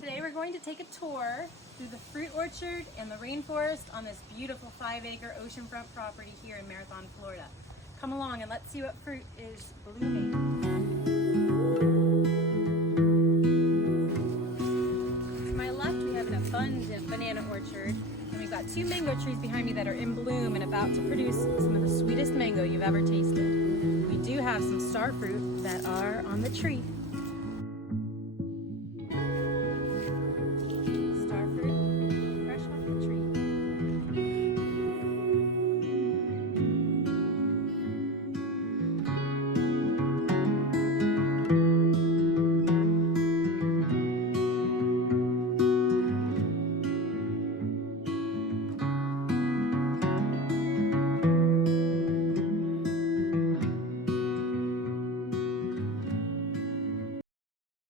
Today we're going to take a tour through the fruit orchard and the rainforest on this beautiful 5-acre oceanfront property here in Marathon, Florida. Come along and let's see what fruit is blooming. To my left we have an abundant banana orchard, and we've got 2 mango trees behind me that are in bloom and about to produce some of the sweetest mango you've ever tasted. We do have some star fruit that are on the tree.